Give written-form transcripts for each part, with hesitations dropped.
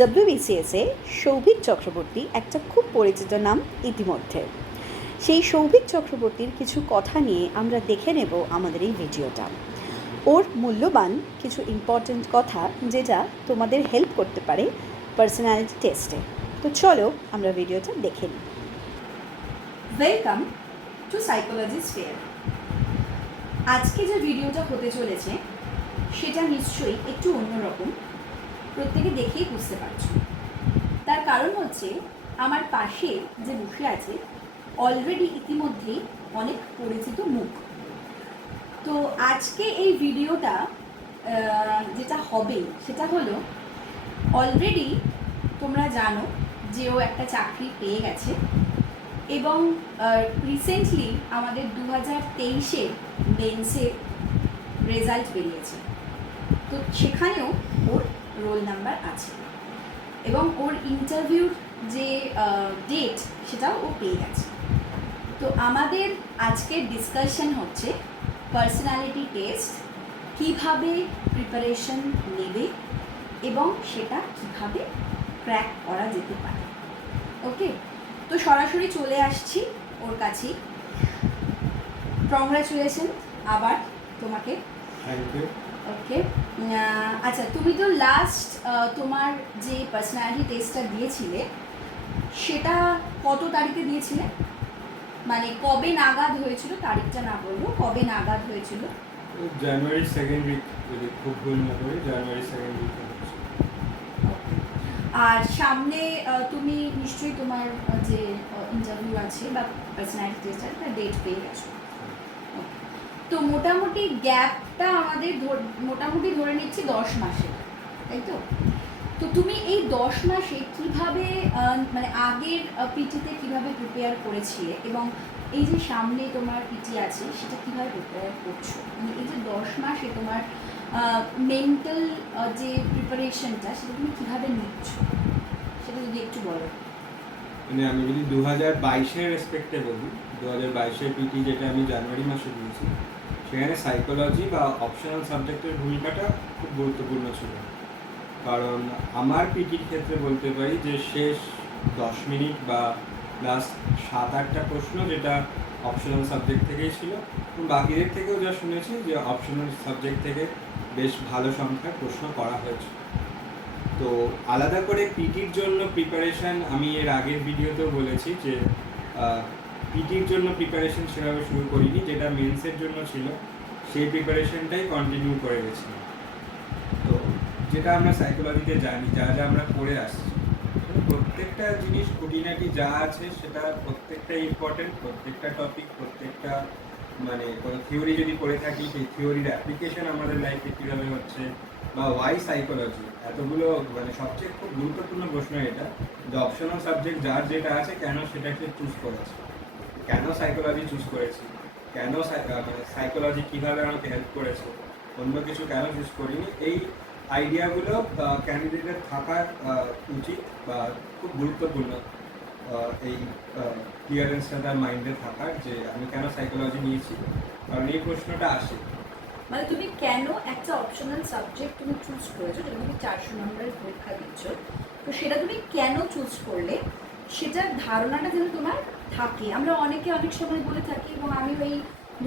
ডব্লিউবিসিএসে সৌভিক চক্রবর্তী একটা খুব পরিচিত নাম ইতিমধ্যে। সেই সৌভিক চক্রবর্তীর কিছু কথা নিয়ে আমরা দেখে নেব আমাদের এই ভিডিওটা। ওর মূল্যবান কিছু ইম্পর্ট্যান্ট কথা যেটা তোমাদের হেল্প করতে পারে পার্সোনালিটি টেস্টে। তো চলো আমরা ভিডিওটা দেখে নিই। Welcome to psychology sphere. আজকে যে ভিডিওটা হতে চলেছে সেটা নিশ্চয়ই একটু অন্যরকম, প্রত্যেকে দেখেই বুঝতে পারছো। তার কারণ হচ্ছে আমার পাশে যে বসে আছে অলরেডি ইতিমধ্যেই অনেক পরিচিত মুখ। তো আজকে এই ভিডিওটা যেটা হবে সেটা হলো, অলরেডি তোমরা জানো যে ও একটা চাকরি পেয়ে গেছে এবং রিসেন্টলি আমাদের 2023-এর মেন্সের রেজাল্ট বেরিয়েছে। তো সেখানেও ওর রোল নাম্বার আছে এবং ওর ইন্টারভিউর যে ডেট সেটাও ও পেয়ে গেছে। তো আমাদের আজকের ডিসকাশন হচ্ছে পার্সোনালিটি টেস্ট, কীভাবে প্রিপারেশন নেবে এবং সেটা কীভাবে ক্র্যাক করা যেতে পারে। ওকে, তো সরাসরি চলে আসছি ওর কাছেই। কংগ্রাচুলেশন আবার তোমাকে। Thank you. ওকে, আচ্ছা, তুমি তো লাস্ট তোমার যে পার্সোনালিটি টেস্টটা দিয়েছিলে সেটা কত তারিখে দিয়েছিলে? মানে কবে নাগাদ হয়েছিল? তারিখটা না বলবো, কবে নাগাদ হয়েছিল? জানুয়ারি সেকেন্ড উইক, যদি খুব ভুল না করি জানুয়ারি সেকেন্ড উইক। আর সামনে তুমি নিশ্চয়ই তোমার যে ইন্টারভিউ আছে বা পার্সোনালিটি টেস্ট আছে তার ডেট পেয়ে গেছো। তো মোটামুটি গ্যাপটা আমাদের মোটামুটি ধরে নিচ্ছি 10 মাসে, তাই তো? তো তুমি এই 10 মাসে কীভাবে মানে আগের পিটিতে কীভাবে প্রিপেয়ার করেছিলে এবং এই যে সামনে তোমার পিটি আছে সেটা কীভাবে প্রিপেয়ার করছো? মানে এই যে 10 মাসে তোমার মেন্টাল যে প্রিপারেশনটা সেটা তুমি কীভাবে নিচ্ছ সেটা যদি একটু বলো। মানে আমি যদি 2022-এর রেসপেক্টে বলি, 2022-এর পিটি যেটা আমি জানুয়ারি মাসে দিয়েছি, সেখানে সাইকোলজি বা অপশনাল সাবজেক্টের ভূমিকাটা খুব গুরুত্বপূর্ণ ছিল। কারণ আমার পিটির ক্ষেত্রে বলতে পারি যে শেষ 10 মিনিট বা লাস্ট 7-8টা প্রশ্ন যেটা অপশনাল সাবজেক্ট থেকেই ছিল, এবং বাকিদের থেকেও যা শুনেছি যে অপশনাল সাবজেক্ট থেকে বেশ ভালো সংখ্যার প্রশ্ন করা হয়েছে। তো আলাদা করে পিটির জন্য প্রিপারেশান আমি এর আগের ভিডিওতেও বলেছি যে পিটির জন্য প্রিপারেশন সেভাবে শুরু করিনি, যেটা মেন্সের জন্য ছিল সেই প্রিপারেশনটাই কন্টিনিউ করে গেছিলাম। তো যেটা আমরা সাইকোলজিতে জানি, যা যা আমরা পড়ে আসছি, প্রত্যেকটা জিনিস খুঁটিনাটি যা আছে সেটা প্রত্যেকটা ইম্পর্টেন্ট, প্রত্যেকটা টপিক, প্রত্যেকটা মানে কোনো থিওরি যদি পড়ে থাকি সেই থিওরির অ্যাপ্লিকেশন আমাদের লাইফে কীভাবে হচ্ছে, বা ওয়াই সাইকোলজি, এতগুলো মানে সবচেয়ে খুব গুরুত্বপূর্ণ প্রশ্ন এটা যে অপশনাল সাবজেক্ট যার যেটা আছে কেন সেটাকে চুজ করেছে, কেন সাইকোলজি চুজ করেছি, কেন মানে সাইকোলজি কীভাবে আমাকে হেল্প করেছে, অন্য কিছু কেন চুজ করিনি, এই আইডিয়াগুলো ক্যান্ডিডেটের থাকা উচিত বা খুব গুরুত্বপূর্ণ। এই ক্লিয়ারেন্সটা তার মাইন্ডে থাকার যে আমি কেন সাইকোলজি নিয়েছি, কারণ এই প্রশ্নটা আসে। মানে তুমি কেন একটা অপশনাল সাবজেক্ট তুমি চুজ করেছো, যেটা তুমি 400 নম্বরের পরীক্ষা দিচ্ছ, তো সেটা তুমি কেন চুজ করলে সেটার ধারণাটা যেন তোমার থাকে। আমরা অনেকে অনেক সময় বলে থাকি এবং আমি ওই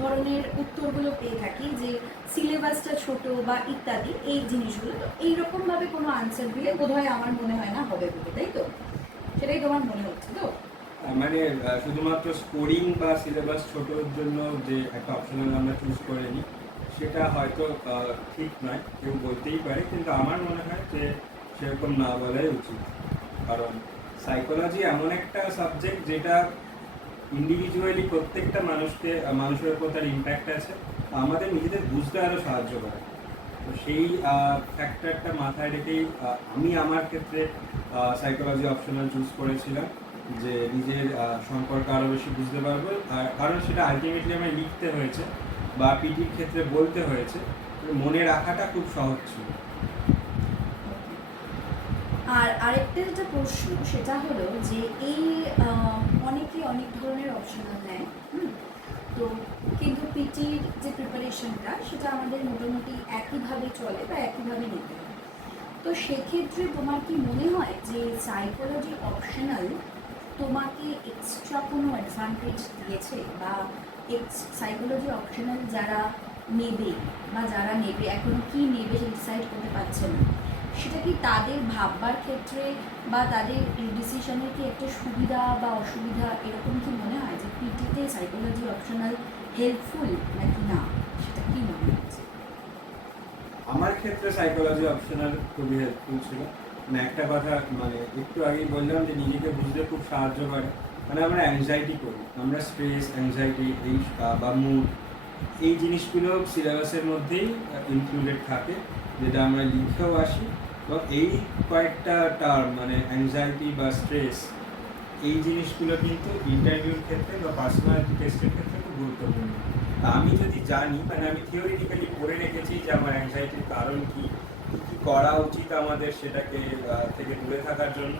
ধরনের উত্তরগুলো পেয়ে থাকি যে সিলেবাসটা ছোট বা ইত্যাদি এই জিনিসগুলো। তো এইরকমভাবে কোনো আনসার দিলে বোধহয় আমার মনে হয় না হবে বলে, তাই তো? সেটাই তোমার মনে হচ্ছে তো? মানে শুধুমাত্র স্কোরিং বা সিলেবাস ছোটোর জন্য যে একটা অপশনাল আমরা চুজ করে নিই সেটা হয়তো ঠিক নয়, কেউ বলতেই পারে, কিন্তু আমার মনে হয় যে সেরকম না বলাই উচিত। কারণ সাইকোলজি এমন একটা সাবজেক্ট যেটা ইন্ডিভিজুয়ালি প্রত্যেকটা মানুষের উপর তার ইম্প্যাক্ট আছে, আমাদের নিজেদের বুঝতে আরও সাহায্য করে। তো সেই ফ্যাক্টরটা মাথায় রেখেই আমি আমার ক্ষেত্রে সাইকোলজি অপশনাল চুজ করেছিলাম, যে নিজের সম্পর্ক আরও বেশি বুঝতে পারবো। আর কারণ সেটা আলটিমেটলি আমায় লিখতে হয়েছে বা পিটির ক্ষেত্রে বলতে হয়েছে, মনে রাখাটা খুব সহজ ছিল। আর আরেকটা যেটা প্রশ্ন সেটা হলো যে এই অনেকে অনেক ধরনের অপশনাল নেয়, তো কিন্তু পিটির যে প্রিপারেশনটা সেটা আমাদের মোটামুটি একইভাবে চলে বা একইভাবে নিতে হয়। তো সেক্ষেত্রে তোমার কি মনে হয় যে সাইকোলজি অপশনাল তোমাকে এক্সট্রা কোনো অ্যাডভান্টেজ দিয়েছে, বা সাইকোলজি অপশনাল যারা নেবে বা যারা নেবে এখনো কি নেবে সে ডিসাইড করতে পারছে না, সেটা কি তাদের ভাববার ক্ষেত্রে বা তাদের ডিসিশনের কি একটা সুবিধা বা অসুবিধা এরকম কি মনে হয় যে পিটিতে সাইকোলজি অপশনাল হেল্পফুল নাকি না, সেটা কি মনে হচ্ছে? আমার ক্ষেত্রে সাইকোলজি অপশনাল খুবই হেল্পফুল ছিল। মানে একটা কথা, মানে একটু আগেই বললাম যে নিজেকে বুঝতে খুব সাহায্য করে। মানে আমরা অ্যাংজাইটি করি, আমরা স্ট্রেস, অ্যাংজাইটি এই বা মুড, এই জিনিসগুলো সিলেবাসের মধ্যেই ইনক্লুডেড থাকে, যেটা আমরা লিখেও আসি। এবং এই কয়েকটা টার্ম মানে অ্যাংজাইটি বা স্ট্রেস, এই জিনিসগুলো কিন্তু ইন্টারভিউর ক্ষেত্রে বা পার্সোনালিটি টেস্টের ক্ষেত্রে খুব গুরুত্বপূর্ণ। তা আমি যদি জানি, মানে আমি থিওরিটিক্যালি পড়ে রেখেছি যে আমার অ্যাংজাইটির কারণ কী কী করা উচিত আমাদের সেটাকে থেকে দূরে থাকার জন্য,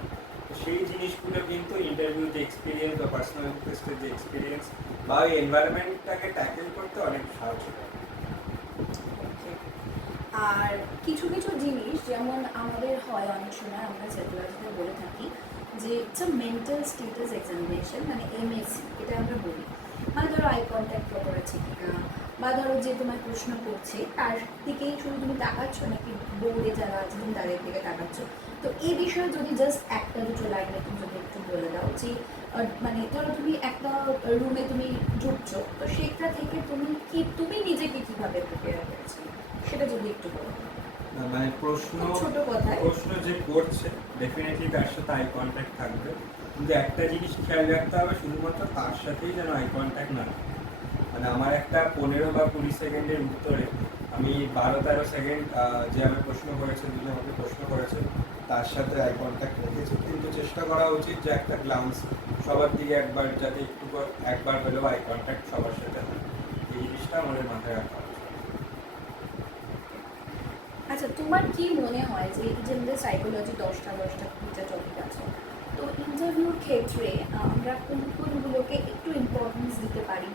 তো সেই জিনিসগুলো কিন্তু ইন্টারভিউ যে এক্সপিরিয়েন্স বা পার্সোনালিটি টেস্টের যে এক্সপিরিয়েন্স বা ওই এনভায়রনমেন্টটাকে ট্যাকেল করতে অনেক সাহায্য করে। আর কিছু কিছু জিনিস যেমন আমাদের হয় অনেক সময় আমরা সাইকোলজিতে বলে থাকি যে it's a mental status examination, মানে এমএসসি এটা আমরা বলি। মানে ধরো আই কন্ট্যাক্ট করেছে কিনা, বা ধরো যে তোমার প্রশ্ন করছে তার দিকেই শুধু তুমি তাকাচ্ছ নাকি বোর্ডে যারা আছে তুমি তাদের দিকে তাকাচ্ছ। তো এই বিষয়ে যদি জাস্ট একটা দুটো লাইনে তুমি যদি একটু বলে দাও যে মানে ধরো তুমি একটা রুমে তুমি ঢুকছো, তো সেটা থেকে তুমি নিজেকে কীভাবে প্রিপেয়ার করেছো সেটা যদি একটু বলো। মানে প্রশ্ন ছোট কথায় প্রশ্ন যে করছে ডেফিনেটলি তার সাথে আই কন্ট্যাক্ট থাকবে, কিন্তু একটা জিনিস খেয়াল রাখতে হবে, শুধুমাত্র তার সাথেই যেন আই কন্ট্যাক্ট না। মানে আমার একটা 15 বা 20 সেকেন্ডের উত্তরে আমি 12-13 সেকেন্ড যে আমি প্রশ্ন করেছে, যিনি আমাকে প্রশ্ন করেছে তার সাথে আই কন্ট্যাক্ট রেখেছি, কিন্তু চেষ্টা করা উচিত যে একটা গ্লান্স সবার দিকে একবার, যাতে একবার হলেও আই কন্ট্যাক্ট সবার সাথে হয়। এই জিনিসটা আমাদের মাথায় রাখা উচিত। আচ্ছা, তোমার কি মনে হয় যে এই যে আমাদের সাইকোলজি 10টা 20টা টপিক আছে, তো ইন্টারভিউর ক্ষেত্রে আমরা কোনগুলোকে একটু ইম্পর্টেন্স দিতে পারি?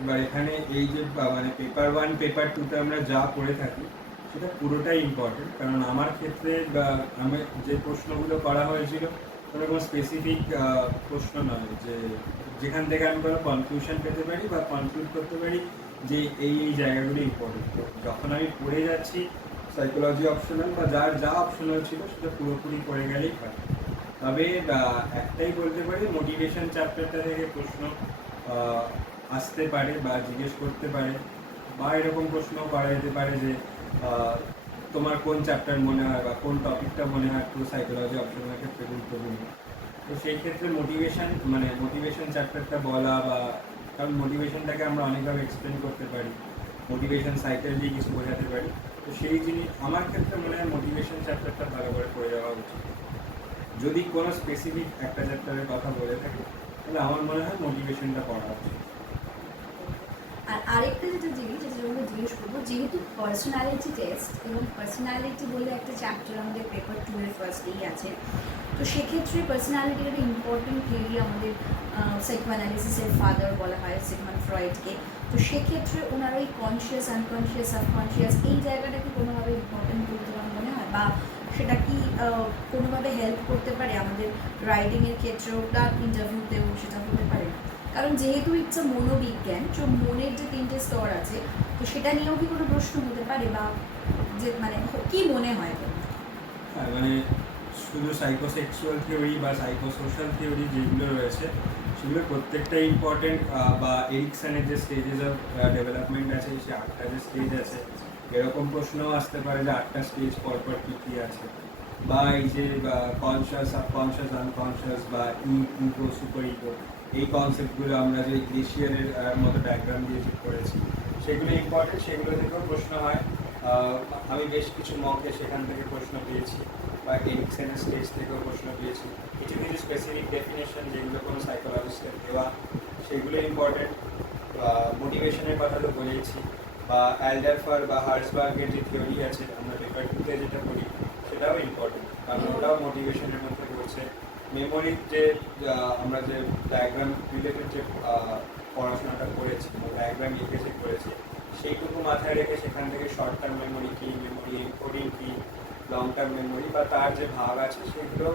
এবার এখানে এই যে মানে পেপার 1 পেপার 2তে আমরা যা পড়ে থাকি সেটা পুরোটাই ইম্পর্টেন্ট, কারণ আমার ক্ষেত্রে আমি যে প্রশ্নগুলো করা হয়েছিল কোনো স্পেসিফিক প্রশ্ন নয় যে যেখান থেকে আমি কোনো কনক্লুশন পেতে পারি বা কনক্লুড করতে পারি যে এই জায়গাগুলো ইম্পর্টেন্ট। তো যখন আমি পড়ে যাচ্ছি সাইকোলজি অপশনাল বা যার যা অপশনাল ছিল সেটা পুরোপুরি পড়ে গেলেই হয়। তবে একটাই বলতে পারি, মোটিভেশন চ্যাপ্টারটা থেকে প্রশ্ন আসতে পারে বা জিজ্ঞেস করতে পারে, বা এরকম প্রশ্ন করা যেতে পারে যে তোমার কোন চ্যাপ্টার মনে হয় বা কোন টপিকটা মনে হয় পুরো সাইকোলজি অপশনের ক্ষেত্রে গুরুত্বপূর্ণ। তো সেই ক্ষেত্রে মোটিভেশন চ্যাপ্টারটা বলা, বা কারণ মোটিভেশনটাকে আমরা অনেকভাবে এক্সপ্লেন করতে পারি, মোটিভেশন সাইকেল দিয়ে কিছু বোঝাতে পারি। তো সেই জিনিস আমার ক্ষেত্রে মনে হয় মোটিভেশন চ্যাপ্টারটা ভালো করে পড়ে যাওয়া উচিত। যদি কোনো স্পেসিফিক একটা চ্যাপ্টারের কথা বলে থাকি তাহলে আমার মনে হয় মোটিভেশনটা পড়া উচিত। আর আরেকটা যেটা জিনিস যেটা আমরা জিজ্ঞেস করবো, যেহেতু পার্সোনালিটি টেস্ট এবং পার্সোনালিটি বলে একটা চ্যাপ্টার আমাদের পেপার 2 এর ফার্স্টেই আছে, তো সেক্ষেত্রে পার্সোনালিটির একটা ইম্পর্টেন্ট থিওরি আমাদের সাইকোঅ্যানালিসিসের ফাদার বলা হয় সিগমন্ড ফ্রয়েডকে। তো সেক্ষেত্রে ওনার ওই কনসিয়াস, আনকনসিয়াস, সাবকনসিয়াস এই জায়গাটা কি কোনোভাবে ইম্পর্টেন্ট বলে তোমার মনে হয়, বা সেটা কি কোনোভাবে হেল্প করতে পারে আমাদের রাইটিংয়ের ক্ষেত্রেও বা ইন্টারভিউতেও সেটা হতে পারে? কারণ যেহেতু ইটস মনোবিজ্ঞান, তো মনের যে 3টে স্তর আছে, তো সেটা নিয়েও কি কোনো প্রশ্ন হতে পারে, বা যে মানে কি মনে হয়? হ্যাঁ, মানে শুধু সাইকোসেক্সুয়াল থিওরি বা সাইকোসোশ্যাল থিওরি যেগুলো রয়েছে সেগুলো প্রত্যেকটাই ইম্পর্টেন্ট। বা এরিকসনের যে স্টেজেস অফ ডেভেলপমেন্ট আছে, সে 8টা যে স্টেজ আছে, এরকম প্রশ্নও আসতে পারে যে 8টা স্টেজ পরপর কী কী আছে। বা এই যে কনশাস, সাবকনশাস, আনকনশাস বা ইগো, সুপার ইগো, এই কনসেপ্টগুলো আমরা যে গ্লেশিয়ারের মতো ডায়াগ্রাম দিয়ে ঠিক করেছি, সেগুলো ইম্পর্টেন্ট, সেগুলো থেকেও প্রশ্ন হয়। আমি বেশ কিছু মকে সেখান থেকে প্রশ্ন পেয়েছি, বা এরিকসনের স্টেজ থেকেও প্রশ্ন পেয়েছি। কিছু কিছু স্পেসিফিক ডেফিনেশন যেগুলো কোনো সাইকোলজিস্টের দেওয়া, সেগুলো ইম্পর্টেন্ট। মোটিভেশনের কথা তো বলেইছি, বা অ্যালডারফার বা হার্সবার্গের যে থিওরি আছে আমরা পেপার 2তে যেটা পড়ি সেটাও ইম্পর্টেন্ট, কারণ ওটাও মোটিভেশনের মধ্যে পড়ছে। মেমোরির যে আমরা যে ডায়াগ্রাম রিলেটেড যে পড়াশোনাটা করেছি, ডায়াগ্রাম লিখে যে করেছি, সেইটুকু মাথায় রেখে সেখান থেকে শর্ট টার্ম মেমোরি কি, মেমোরি এনকোডিং কি, লং টার্ম মেমোরি বা তার যে ভাগ আছে সেগুলো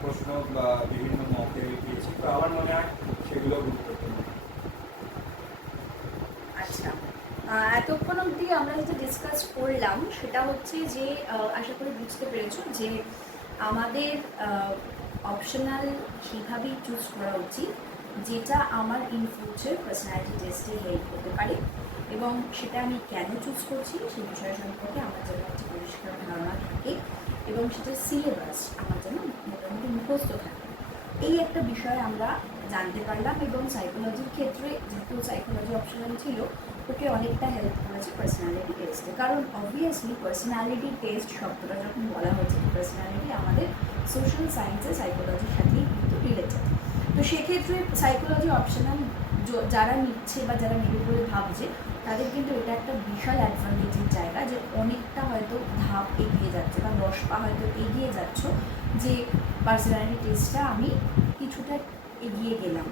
প্রশ্ন বা বিভিন্ন মকে দিয়েছি। তো আমার মনে হয় সেগুলো গুরুত্বপূর্ণ। আচ্ছা, এতক্ষণ অবধি আমরা যেটা ডিসকাস করলাম সেটা হচ্ছে যে আশা করি বুঝতে পেরেছো যে আমাদের অপশনাল সেইভাবেই চুজ করা উচিত যেটা আমার ইন ফিউচার পার্সোনালিটি টেস্টে হেল্প হতে পারে, এবং সেটা আমি কেন চুজ করছি সেই বিষয় সম্পর্কে আমার যেন একটা পরিষ্কার ধারণা থাকে, এবং সেটা সিলেবাস আমার যেন মোটামুটি মুখস্থ থাকে। এই একটা বিষয় আমরা জানতে পারলাম, এবং সাইকোলজির ক্ষেত্রে যেহেতু সাইকোলজি অপশনাল ছিল ওকে অনেকটা হেল্প করেছে পার্সোনালিটি টেস্টে। কারণ অবভিয়াসলি পার্সোনালিটি টেস্ট শব্দটা যখন বলা হচ্ছে পার্সোনালিটি আমাদের সোশ্যাল সায়েন্সে সাইকোলজির সাথেই কিন্তু রিলেটেড। তো সেক্ষেত্রে সাইকোলজি অপশনাল যারা নিচ্ছে বা যারা নেবে বলে ভাবছে তাদের কিন্তু এটা একটা বিশাল অ্যাডভান্টেজের জায়গা, যে অনেকটা হয়তো ধাপ এগিয়ে যাচ্ছে বা 10 পা হয়তো এগিয়ে যাচ্ছ, যে পার্সোনালিটি টেস্টটা আমি কিছুটা এগিয়ে গেলাম।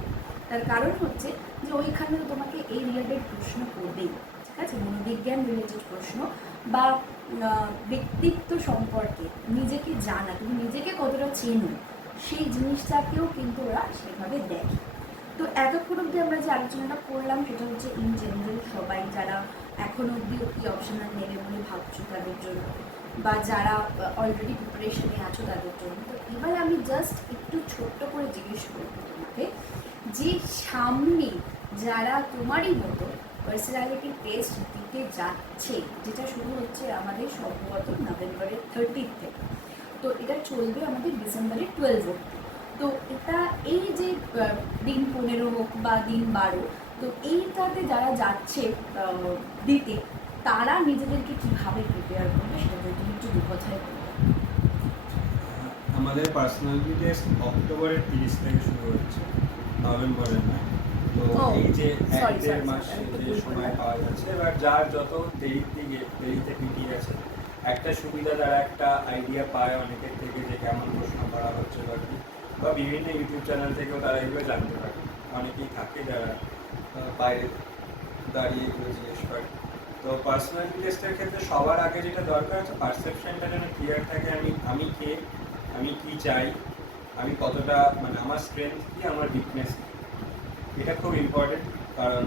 তার কারণ হচ্ছে যে ওইখানে তোমাকে এই রিলেটেড প্রশ্ন করবেই, ঠিক আছে, মনোবিজ্ঞান রিলেটেড প্রশ্ন বা ব্যক্তিত্ব সম্পর্কে নিজেকে জানা, তুমি নিজেকে কতটা চেনো সেই জিনিসটাকেও কিন্তু ওরা সেভাবে দেখে। তো এতক্ষণ অবধি আমরা যে আলোচনাটা করলাম সেটা হচ্ছে ইন জেনারেল সবাই যারা এখন অবধি কি অপশনাল নেবে বলে ভাবছো তাদের জন্য, বা যারা অলরেডি প্রিপারেশনে আছো তাদের জন্য। তো এবার আমি জাস্ট একটু ছোট্ট করে জিজ্ঞেস করবো তোমাকে, যে সামনে যারা তোমারই মতো পার্সোনালিটি টেস্ট দিতে যাচ্ছে, যেটা শুরু হচ্ছে আমাদের সম্ভবত নভেম্বরের 30 থেকে, তো এটা চলবে আমাদের ডিসেম্বরের 12 অবধি। তো এটা এই যে দিন 15 হোক বা দিন 12, তো এইটাতে যারা যাচ্ছে দিতে, তারা নিজেদেরকে কীভাবে প্রিপেয়ার করবে সেটা যদি একটু দু কথায় বলবে। আমাদের পার্সোনালিটি টেস্ট অক্টোবরের 30 থেকে শুরু হচ্ছে, নভেম্বরের নয়। তো এই যে এক দেড় মাস যে সময় পাওয়া যাচ্ছে, এবার যার যত দেরিতে পিটিয়ে আছে, একটা সুবিধা তারা একটা আইডিয়া পায় অনেকের থেকে যে কেমন প্রশ্ন করা হচ্ছে বা বিভিন্ন ইউটিউব চ্যানেল থেকেও তারা এগুলো জানতে পারে। অনেকেই থাকে যারা বাইরে দাঁড়িয়ে এগুলো জিজ্ঞেস করে। তো পার্সোনালিটি টেস্টের ক্ষেত্রে সবার আগে যেটা দরকার হচ্ছে পারসেপশনটা যেন ক্লিয়ার থাকে। আমি কে, আমি কি চাই, আমি কতটা, মানে আমার স্ট্রেংথ কি, আমার উইকনেস কি, এটা খুব ইম্পর্টেন্ট। কারণ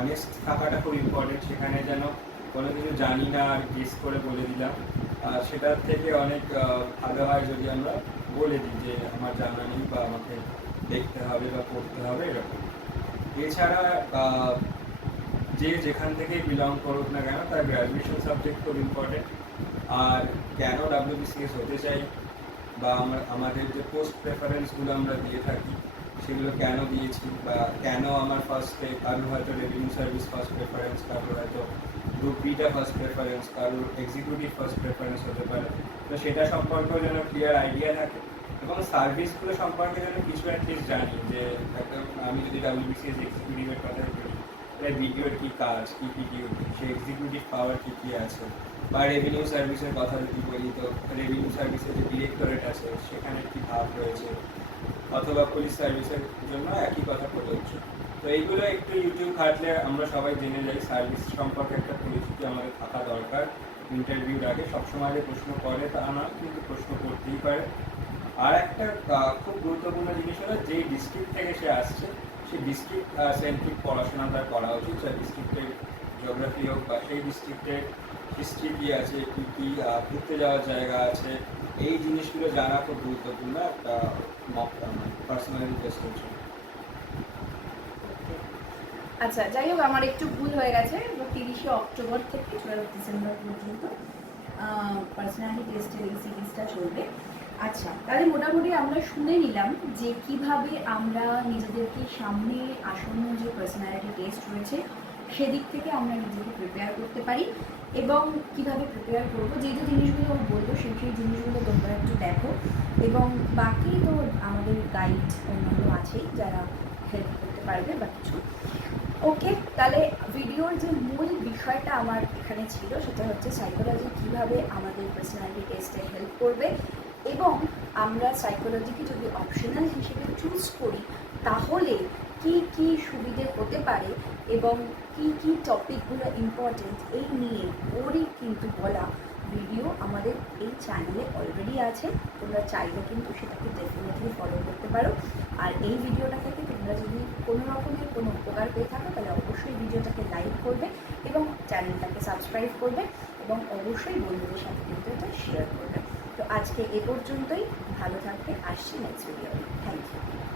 অনেস্ট থাকাটা খুব ইম্পর্টেন্ট। সেখানে যেন কোনো কিছু জানি না আর গেস করে বলে দিলাম, সেটার থেকে অনেক ভালো হয় যদি আমরা বলে দিই যে আমার জানা নেই বা আমাকে দেখতে হবে বা পড়তে হবে, এরকম। এছাড়া যে যেখান থেকে বিলং করুক না কেন তার গ্র্যাজুয়েশন সাবজেক্ট খুব ইম্পর্টেন্ট। আর কেন WBCS হতে চাই বা আমাদের যে পোস্ট প্রেফারেন্সগুলো আমরা দিয়ে থাকি সেগুলো কেন দিয়েছি, বা কেন আমার ফার্স্টে কারোর হয়তো রেভিনিউ সার্ভিস ফার্স্ট প্রেফারেন্স, কারোর হয়তো গ্রুপ বিটা ফার্স্ট প্রেফারেন্স, কারোর এক্সিকিউটিভ ফার্স্ট প্রেফারেন্স হতে পারে। তো সেটা সম্পর্কেও যেন ক্লিয়ার আইডিয়া থাকে, এবং সার্ভিসগুলো সম্পর্কে যেন কিছু অ্যাটলিস্ট জানি। যে একটা আমি যদি WBCS এক্সিকিউটিভের কথা বলি, ভিডিওর কী কাজ, কী কী ডিউটি, সে এক্সিকিউটিভ পাওয়ার কী কী আছে, বা রেভিনিউ সার্ভিসের কথা যদি বলি তো রেভিনিউ সার্ভিসের যে ডিরেক্টরেট আছে সেখানে কী ভাগ রয়েছে, অথবা পুলিশ সার্ভিসের জন্য একই কথা প্রযোজ্য। তো এইগুলো একটু ইউটিউব ঘাটলে আমরা সবাই জেনে যাই। সার্ভিস সম্পর্কে একটা পরিচিতি আমাদের থাকা দরকার। ইন্টারভিউর আগে সবসময় যে প্রশ্ন করে তা না, কিন্তু প্রশ্ন করতেই পারে। আর একটা খুব গুরুত্বপূর্ণ জিনিস হলো যেই ডিস্ট্রিক্ট থেকে সে আসছে সেই ডিস্ট্রিক্ট সেন্ট্রিক পড়াশোনা তার করা উচিত। সেই ডিস্ট্রিক্টের জিওগ্রাফি হোক বা সেই ডিস্ট্রিক্টের হিস্ট্রি কী আছে, কী কী ঘুরতে যাওয়ার জায়গা আছে, এই জিনিসগুলো জানা খুব গুরুত্বপূর্ণ একটা পার্সোনালিটি টেস্টের জন্য। আচ্ছা, যাই হোক, আমার একটু ভুল হয়ে গেছে। 30শে অক্টোবর থেকে 12 ডিসেম্বর পর্যন্ত পার্সোনালিটি টেস্টের এই সিরিজটা চলবে। আচ্ছা, তাহলে মোটামুটি আমরা শুনে নিলাম যে কিভাবে আমরা নিজেদেরকে সামনে আসন্ন যে পার্সোনালিটি টেস্ট রয়েছে সেদিক থেকে আমরা নিজেকে প্রিপেয়ার করতে পারি, এবং কিভাবে প্রিপেয়ার করবো যে যে জিনিসগুলো বলবো সেই জিনিসগুলো তোমরা একটু দেখো, এবং বাকি তো আমাদের গাইড অন্যান্য আছেই যারা হেল্প করতে পারবে বা কিছু। ওকে, তাহলে ভিডিওর যে মূল বিষয়টা আমার এখানে ছিল সেটা হচ্ছে সাইকোলজি কীভাবে আমাদের পার্সোনালিটি টেস্টে হেল্প করবে, এবং আমরা সাইকোলজিকে যদি অপশনাল হিসেবে চুজ করি তাহলে কি কি সুবিধে হতে পারে এবং কি কি টপিকগুলো ইম্পর্টেন্ট এই নিয়ে ওরই কিন্তু বলা ভিডিও আমাদের এই চ্যানেলে অলরেডি আছে। তোমরা চাইলে কিন্তু সেটাকে ডেফিনেটলি ফলো করতে পারো। আর এই ভিডিওটা থেকে তোমরা যদি কোনো রকমের কোনো উপকার পেয়ে থাকো তাহলে অবশ্যই ভিডিওটাকে লাইক করবে এবং চ্যানেলটাকে সাবস্ক্রাইব করবে এবং অবশ্যই বন্ধুদের সাথে কিন্তু এটা শেয়ার করবে। তো আজকে এ পর্যন্তই, ভালো থাকবে, আসছি নেক্সট ভিডিও। Thank you.